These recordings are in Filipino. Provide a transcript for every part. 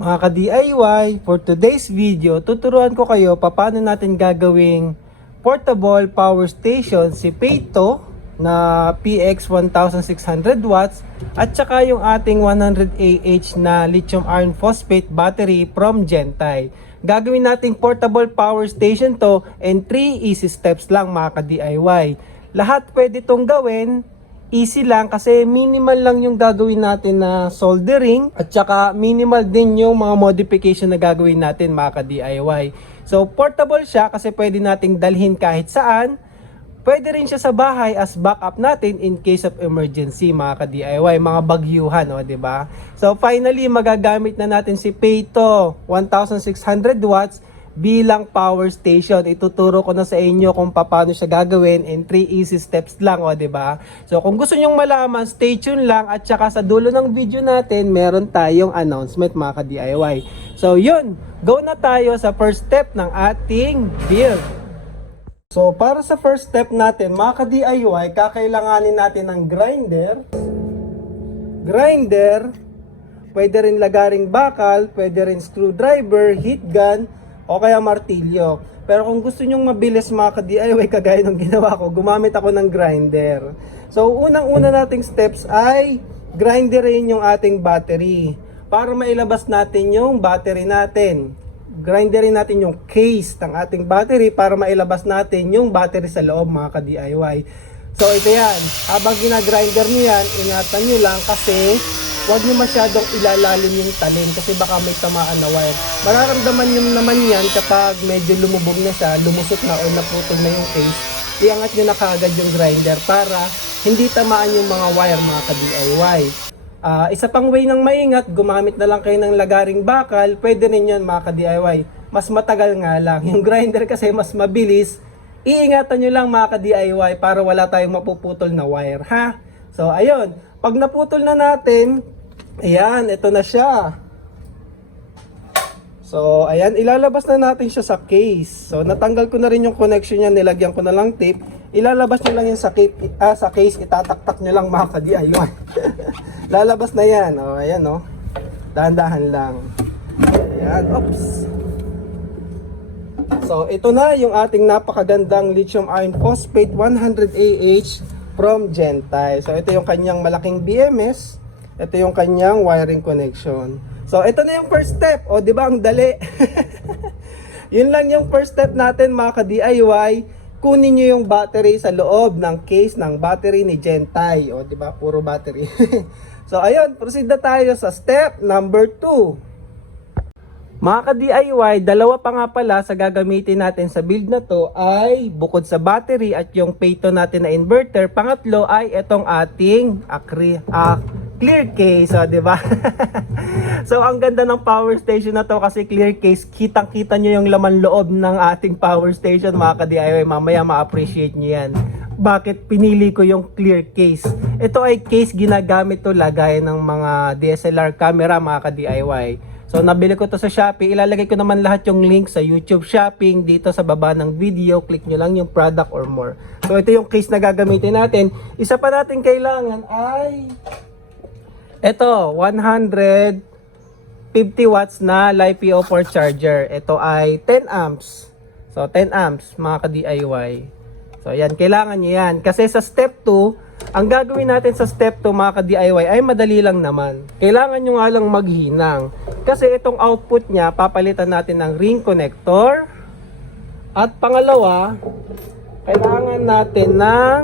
Mga ka-DIY, for today's video, tuturuan ko kayo paano natin gagawing portable power station si Peito na PX 1600 watts at saka yung ating 100Ah na lithium iron phosphate battery from Gentile. Gagawin nating portable power station to and 3 easy steps lang mga ka-DIY. Lahat pwede tong gawin. Easy lang kasi minimal lang yung gagawin natin na soldering at saka minimal din yung mga modification na gagawin natin mga ka-DIY. So portable siya kasi pwede nating dalhin kahit saan. Pwede rin siya sa bahay as backup natin in case of emergency mga ka-DIY, mga bagyuhan, o diba? So finally magagamit na natin si Peito 1600 watts bilang power station. Ituturo ko na sa inyo kung paano siya gagawin in 3 easy steps lang, o diba? So kung gusto nyong malaman, stay tuned lang at saka sa dulo ng video natin, meron tayong announcement mga ka-DIY. So yun, go na tayo sa first step ng ating build. So para sa first step natin mga ka-DIY, kakailanganin natin ng grinder, pwede rin lagaring bakal, pwede rin screwdriver, heat gun, o kaya martilyo. Pero kung gusto nyong mabilis mga ka-DIY kagaya ng ginawa ko, gumamit ako ng grinder. So unang-una nating steps ay grinderin yung ating battery para mailabas natin yung battery natin. Grinderin natin yung case ng ating battery para mailabas natin yung battery sa loob mga ka-DIY. So ito yan, habang ginagrinder nyo yan, ingatan nyo lang kasi huwag nyo masyadong ilalalim yung talin kasi baka may tamaan na wire. Mararamdaman nyo naman yan kapag medyo lumubog na siya, lumusot na o naputol na yung case. Iangat nyo na kaagad yung grinder para hindi tamaan yung mga wire mga ka-DIY. Isa pang way ng maingat, gumamit na lang kayo ng lagaring bakal. Pwede rin yun mga ka-DIY. Mas matagal nga lang. Yung grinder kasi mas mabilis. Iingatan nyo lang mga ka-DIY para wala tayong mapuputol na wire, ha? So ayun, pag naputol na natin, ayan, ito na siya. So ayan, ilalabas na natin siya sa case. So natanggal ko na rin yung connection niya, nilagyan ko na lang tape. Ilalabas nyo lang yan sa case, itataktak nyo lang mga ka-DIY. Lalabas na yan, o ayan o. Dahan-dahan lang. Ayan, oops. So ito na yung ating napakagandang lithium iron phosphate 100Ah from Gentile. So ito yung kanyang malaking BMS. Ito yung kanyang wiring connection. So ito na yung first step. O di ba ang dali? Yun lang yung first step natin mga ka-DIY. Kunin nyo yung battery sa loob ng case ng battery ni Gentile. O di ba? Puro battery. So ayun, proceed na tayo sa step number 2. Mga ka-DIY, dalawa pa nga pala sa gagamitin natin sa build na to ay bukod sa battery at yung Peito natin na inverter, pangatlo ay itong ating clear case, di ba? So ang ganda ng power station na to kasi clear case, kitang-kita nyo yung laman loob ng ating power station mga ka-DIY. Mamaya ma-appreciate nyo yan. Bakit pinili ko yung clear case? Ito ay case ginagamit to lagayan ng mga DSLR camera mga ka-DIY. So nabili ko to sa Shopee. Ilalagay ko naman lahat yung link sa YouTube Shopping dito sa baba ng video. Click nyo lang yung product or more. So ito yung case na gagamitin natin. Isa pa natin kailangan ay ito, 150 watts na LiPo4 charger. Ito ay 10 amps. So 10 amps mga ka-DIY. So yan, kailangan nyo yan. Kasi sa step 2, ang gagawin natin sa step 2 mga ka-DIY ay madali lang naman. Kailangan nyo nga lang maghinang. Kasi itong output nya, papalitan natin ng ring connector. At pangalawa, kailangan natin ng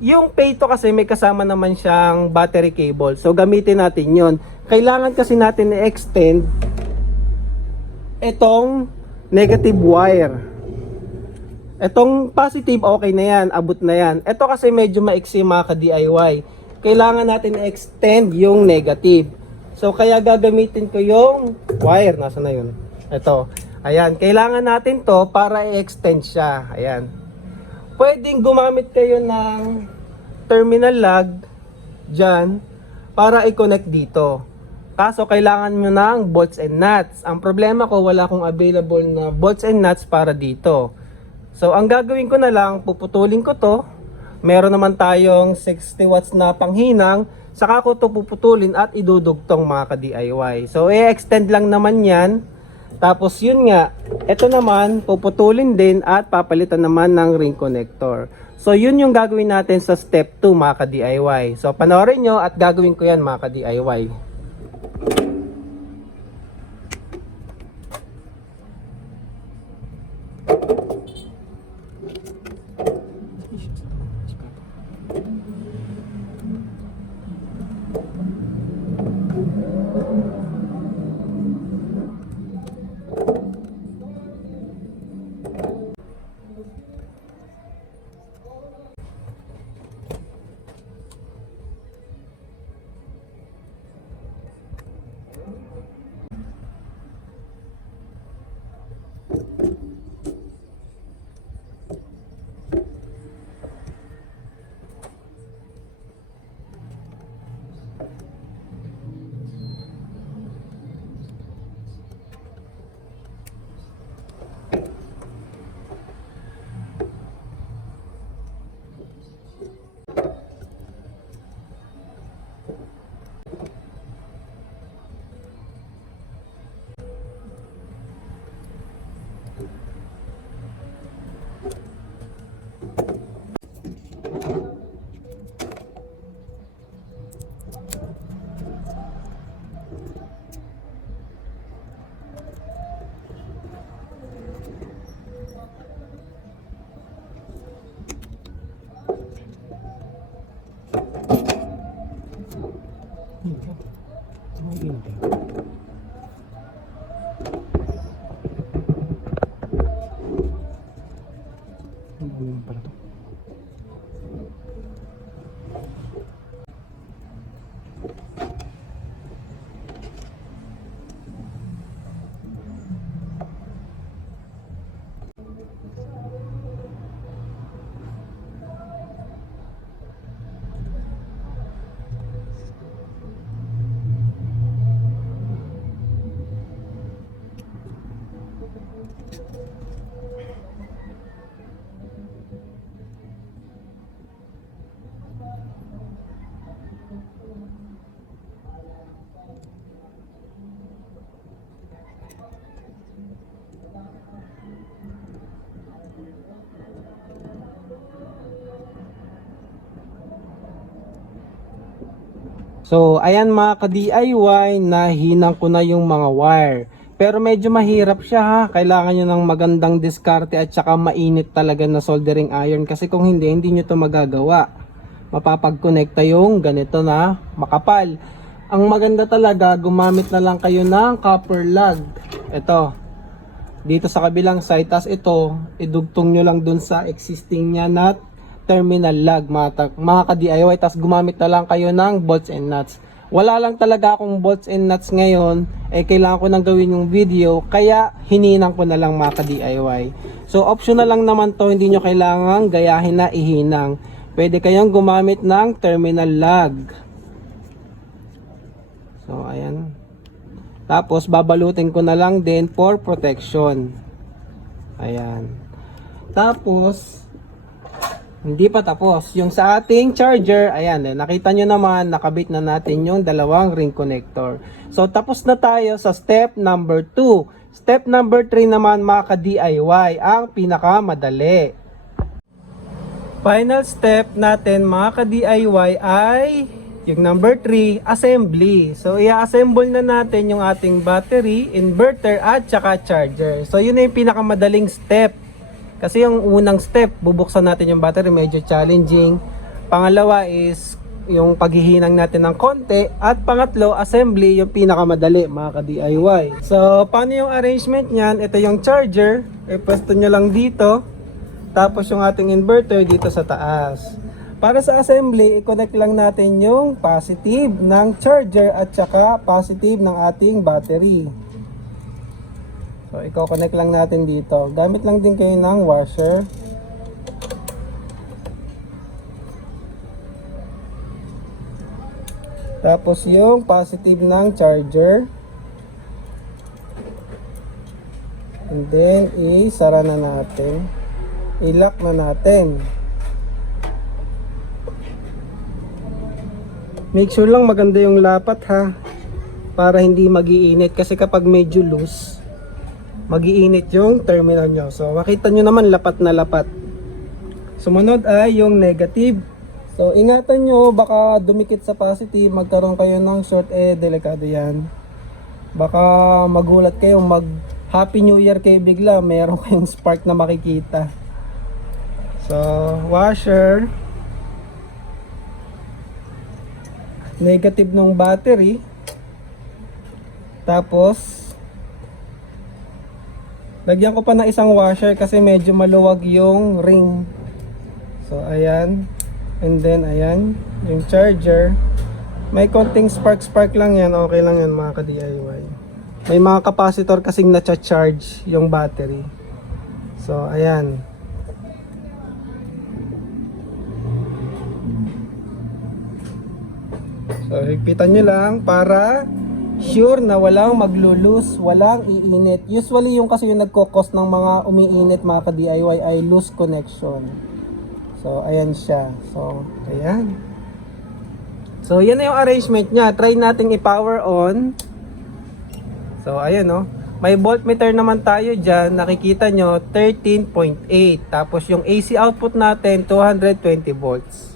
yung Peito kasi may kasama naman siyang battery cable. So gamitin natin yon. Kailangan kasi natin i-extend itong negative wire. Itong positive okay na yan, abot na yan. Ito kasi medyo maiksi mga ka-DIY. Kailangan natin i-extend yung negative. So kaya gagamitin ko yung wire. Nasaan na yun? Ito. Ayan, kailangan natin to para i-extend siya. Ayan. Pwedeng gumamit kayo ng terminal lug dyan para i-connect dito. Kaso kailangan nyo ng bolts and nuts. Ang problema ko, wala akong available na bolts and nuts para dito. So ang gagawin ko na lang, puputulin ko to. Meron naman tayong 60 watts na panghinang. saka ko to puputulin at idudugtong mga ka-DIY. So i-extend lang naman yan. Tapos yun nga, ito naman puputulin din at papalitan naman ng ring connector. So yun yung gagawin natin sa step 2 mga ka-DIY. So panoorin nyo at gagawin ko yan mga ka-DIY. So, ayan mga ka-DIY, nahinang ko na yung mga wire. Pero medyo mahirap siya ha. Kailangan nyo ng magandang diskarte at saka mainit talaga na soldering iron. Kasi kung hindi nyo to magagawa. Mapapag-connecta yung ganito na makapal. Ang maganda talaga, gumamit na lang kayo ng copper lug. Ito. Dito sa kabilang side. Tas ito, idugtong nyo lang dun sa existing nya na terminal lug mga ka-DIY, tas gumamit na lang kayo ng bolts and nuts. Wala lang talaga akong bolts and nuts ngayon, kailangan ko nang gawin yung video, kaya hininang ko na lang mga ka-DIY. So optional lang naman to, hindi nyo kailangan gayahin na ihinang. Pwede kayong gumamit ng terminal lug. So ayan. Tapos babalutin ko na lang din for protection. Ayan. Tapos hindi pa tapos. Yung sa ating charger, ayan, nakita nyo naman, nakabit na natin yung dalawang ring connector. So, tapos na tayo sa step number 2. Step number 3 naman mga ka-DIY, ang pinakamadali. Final step natin mga ka-DIY ay yung number 3, assembly. So, i-assemble na natin yung ating battery, inverter, at saka charger. So, yun na yung pinakamadaling step. Kasi yung unang step, bubuksan natin yung battery, medyo challenging. Pangalawa is yung paghihinang natin ng konti. At pangatlo, assembly, yung pinakamadali mga ka-DIY. So, paano yung arrangement niyan? Ito yung charger. Pwesto nyo lang dito. Tapos yung ating inverter dito sa taas. Para sa assembly, i-connect lang natin yung positive ng charger at saka positive ng ating battery. So, i-connect lang natin dito. Gamit lang din kayo ng washer. Tapos yung positive ng charger. And then, i-sara na natin. I-lock na natin. Make sure lang maganda yung lapat ha, para hindi mag-iinit, kasi kapag medyo loose, mag-iinit yung terminal nyo. So makita nyo naman lapat na lapat. Sumunod ay yung negative. So ingatan nyo, baka dumikit sa positive, magkaroon kayo ng short, delikado yan. Baka magulat kayo, mag Happy New Year kayo bigla, meron kayong spark na makikita. So washer, negative ng battery, tapos lagyan ko pa ng isang washer kasi medyo maluwag yung ring. So ayan, and then ayan yung charger. May konting spark lang yan, okay lang yan mga ka-DIY. May mga capacitor kasing na-charge yung battery. So ayan. So higpitan nyo lang para sure na walang maglulus, walang iinit. Usually yung kasi yung nagkokos ng mga umiinit mga ka-DIY ay loose connection. So ayan siya. So ayan. So yan na yung arrangement niya. Try nating i-power on. So ayan no. May voltmeter naman tayo dyan. Nakikita nyo 13.8. Tapos yung AC output natin 220 volts.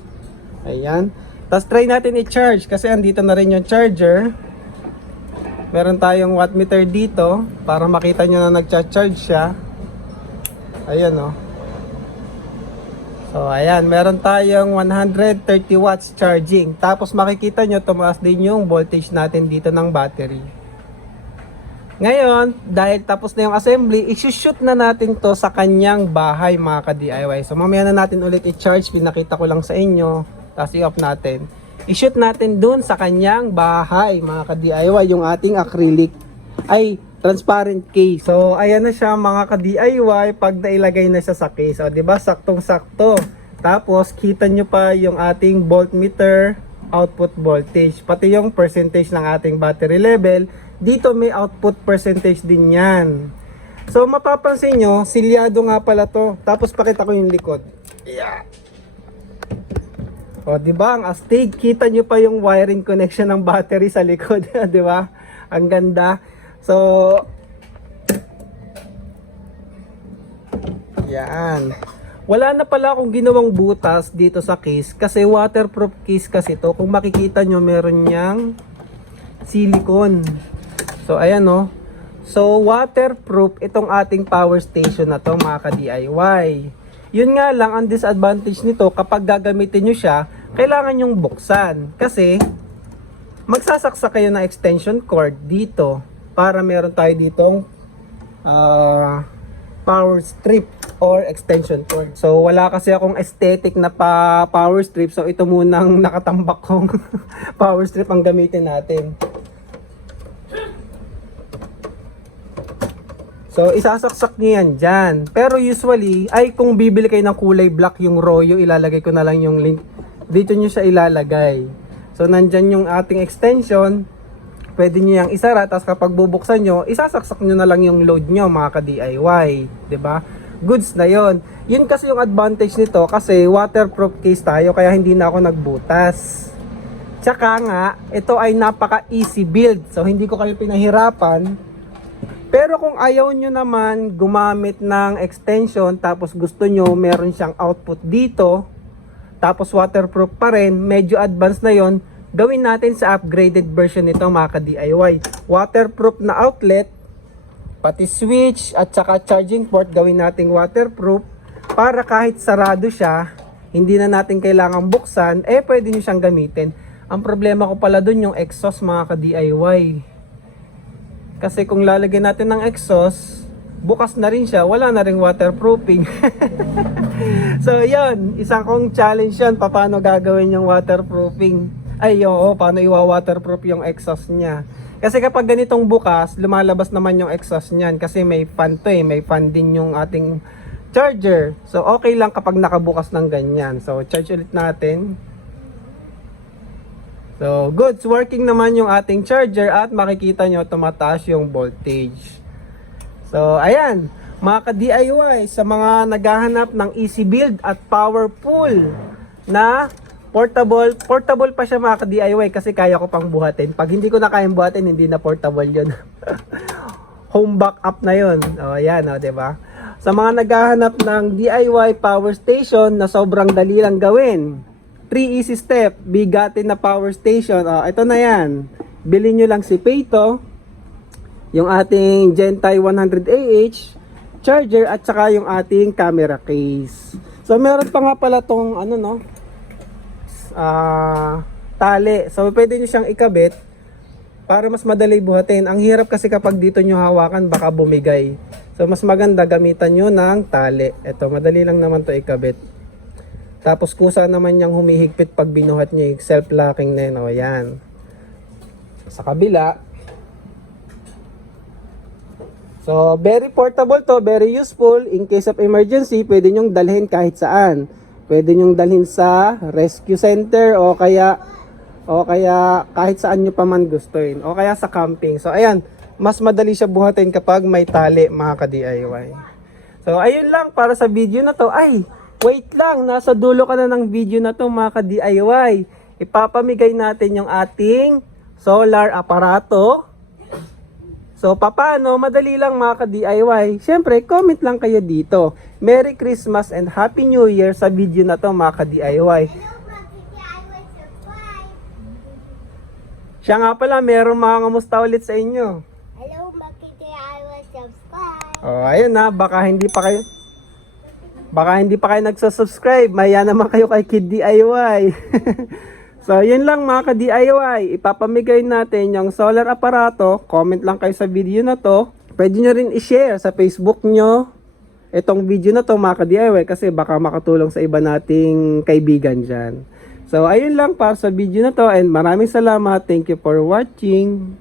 Ayan. Tapos try natin i-charge kasi andito na rin yung charger. Meron tayong wattmeter dito para makita nyo na nagcha-charge siya. Ayan no. So ayan, meron tayong 130 watts charging. Tapos makikita nyo tumaas din yung voltage natin dito ng battery. Ngayon, dahil tapos na yung assembly, i-shoot na natin to sa kanyang bahay mga ka-DIY. So mamaya na natin ulit i-charge, pinakita ko lang sa inyo, tapos i-off natin. I-shoot natin dun sa kanyang bahay mga ka-DIY, yung ating acrylic, ay transparent case. So ayan na siya mga ka-DIY pag nailagay na siya sa case. So 'di ba, saktong-sakto. Tapos kita nyo pa yung ating voltmeter, output voltage, pati yung percentage ng ating battery level. Dito may output percentage din yan. So mapapansin nyo, silyado nga pala to. Tapos pakita ko yung likod. Yeah. O di ba, ang astig, kita nyo pa yung wiring connection ng battery sa likod, di ba? Ang ganda. So yan. Wala na pala akong ginawang butas dito sa case kasi waterproof case kasi to. Kung makikita nyo, meron niyang silicone. So ayan no. So waterproof itong ating power station na to mga ka-DIY. Yun nga lang ang disadvantage nito, kapag gagamitin nyo siya, kailangan yung buksan. Kasi magsasaksak kayo ng extension cord dito para meron tayo ditong power strip or extension cord. So wala kasi akong aesthetic na power strip, so ito munang nakatambak kong power strip ang gamitin natin. So isasaksak niyo yan dyan. Pero usually ay kung bibili kayo ng kulay black yung Royo, ilalagay ko na lang yung link. Dito nyo siya ilalagay. So nandyan yung ating extension. Pwede nyo yung isara, tapos kapag bubuksan nyo, isasaksak nyo na lang yung load nyo mga ka-DIY, 'di ba? Goods na yon. Yun kasi yung advantage nito kasi waterproof case tayo, kaya hindi na ako nagbutas. Tsaka nga, ito ay napaka easy build. So hindi ko kayo pinahirapan. Pero kung ayaw nyo naman gumamit ng extension, tapos gusto nyo meron siyang output dito, tapos waterproof pa rin, medyo advanced na yon, gawin natin sa upgraded version nito mga ka-DIY. Waterproof na outlet, pati switch at saka charging port gawin nating waterproof para kahit sarado siya, hindi na natin kailangang buksan, pwede nyo siyang gamitin. Ang problema ko pala dun yung exhaust mga ka-DIY. Kasi kung lalagyan natin ng exhaust, bukas na rin siya, wala na ring waterproofing. So yun, isang kong challenge yun, paano gagawin yung waterproofing. Ay oo, paano iwa-waterproof yung exhaust niya. Kasi kapag ganitong bukas, lumalabas naman yung exhaust niyan. Kasi may fan to may fan din yung ating charger. So okay lang kapag nakabukas ng ganyan. So charge ulit natin. So goods, working naman yung ating charger at makikita nyo tumataas yung voltage. So ayan, mga ka-DIY, sa mga naghahanap ng easy build at powerful na Portable pa siya mga ka-DIY kasi kaya ko pang buhatin. Pag hindi ko na kayang buhatin, hindi na portable yun. Home backup na yun. O, yan, o, diba? Sa mga naghahanap ng DIY power station na sobrang dali lang gawin, 3 easy step, bigatin na power station. O, ito na yan. Bilhin nyo lang si Peito, yung ating Gentai 100AH, charger, at saka yung ating camera case. So, meron pa nga pala tong, ano no, tali. So, pwede nyo siyang ikabit para mas madali buhatin. Ang hirap kasi kapag dito nyo hawakan, baka bumigay. So, mas maganda gamitan nyo ng tali. Ito, madali lang naman to ikabit. Tapos, kusa naman niyang humihigpit pag binuhat nyo. Self-locking na yun. O, yan. Sa kabila. So, very portable to, very useful. In case of emergency, pwede nyong dalhin kahit saan. Pwede nyong dalhin sa rescue center o kaya kahit saan nyo pa man gustuin. O kaya sa camping. So, ayan. Mas madali siya buhatin kapag may tali, mga ka-DIY. So, ayun lang para sa video na to. Ay, wait lang. Nasa dulo ka na ng video na to, mga ka-DIY. Ipapamigay natin yung ating solar aparato. So, paano? Madali lang mga ka-DIY. Siyempre, comment lang kayo dito. Merry Christmas and Happy New Year sa video na to mga ka-DIY. Siya nga pala, merong mga kamusta ulit sa inyo. Hello, mag-DIY subscribe. Oh, ayun na, baka hindi pa kayo nagsusubscribe. Maya naman kayo kay Kid DIY. So, yun lang mga ka-DIY. Ipapamigay natin yung solar aparato. Comment lang kayo sa video na to. Pwede nyo rin i-share sa Facebook nyo itong video na to mga ka-DIY kasi baka makatulong sa iba nating kaibigan dyan. So, ayun lang para sa video na to and maraming salamat. Thank you for watching.